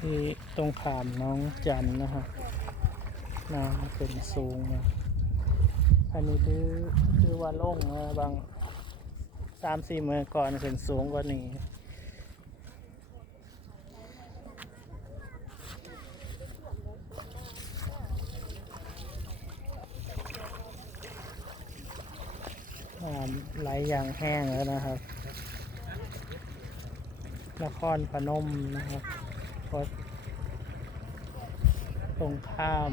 ที่ตรงขามน้องจันนะครับน้ำเป็นสูงนะอันนี้คือคือว่าโล่งนะบางสามสี่เมื่อก่อนเป็นสูงกว่านี้น้ำไหลอย่างแห้งแล้วนะครับ นครพนมนะครับ พดตรงข้าม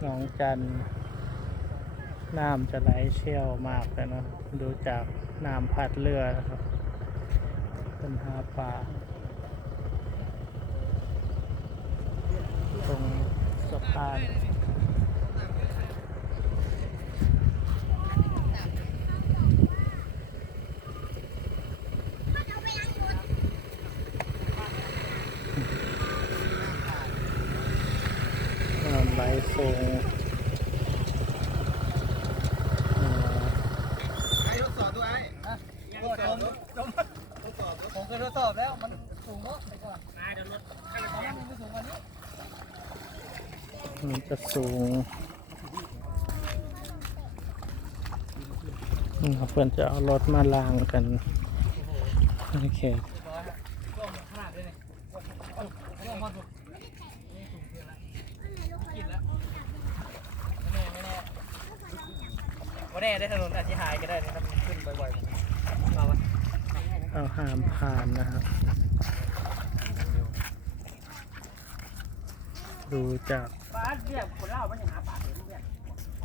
หนองจันทน์น้ำจะไหลเชี่ยวมากเลยนะดูจากน้ำพัดเรือนะครับเป็นหาปลาตรงสะพานำไหลสูงอ่าไอ้ทดสอบด้วยไอ้ทดสอบทดสอบผมเคยทดสอบแล้ว มันสูงเนาะแต่ก่อนนายเดี๋ยวรถของมันมันสูงกว่านี้มันจะสูงนี่ครับเพื่อนจะเอารถมาล้างกันโอเคขนาดเลยเนี่ยร่วมมาสุดนี่สูงเกินละกินแล้วไม่แน่ไม่แน่ วันแน่ได้ถนนอาจจะหายก็ได้นะครับขึ้นบ่อยๆมาปะเอาหามผ่านนะครับ ดูจากป้าเรียกคนเล่ามันยังหาปากเลยเนี่ย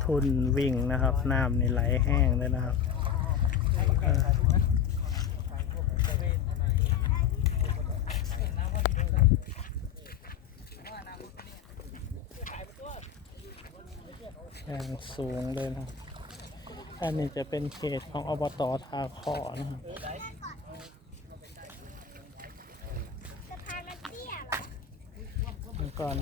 ทุนวิ่งนะครับน้ำในไหลแห้งเลยนะครับเอออย่างสูงเลยนะครับ อันนี้จะเป็นเขตของอบตทาขอนะครับสะพานมันเตี้ยเหรอเมื่อก่อน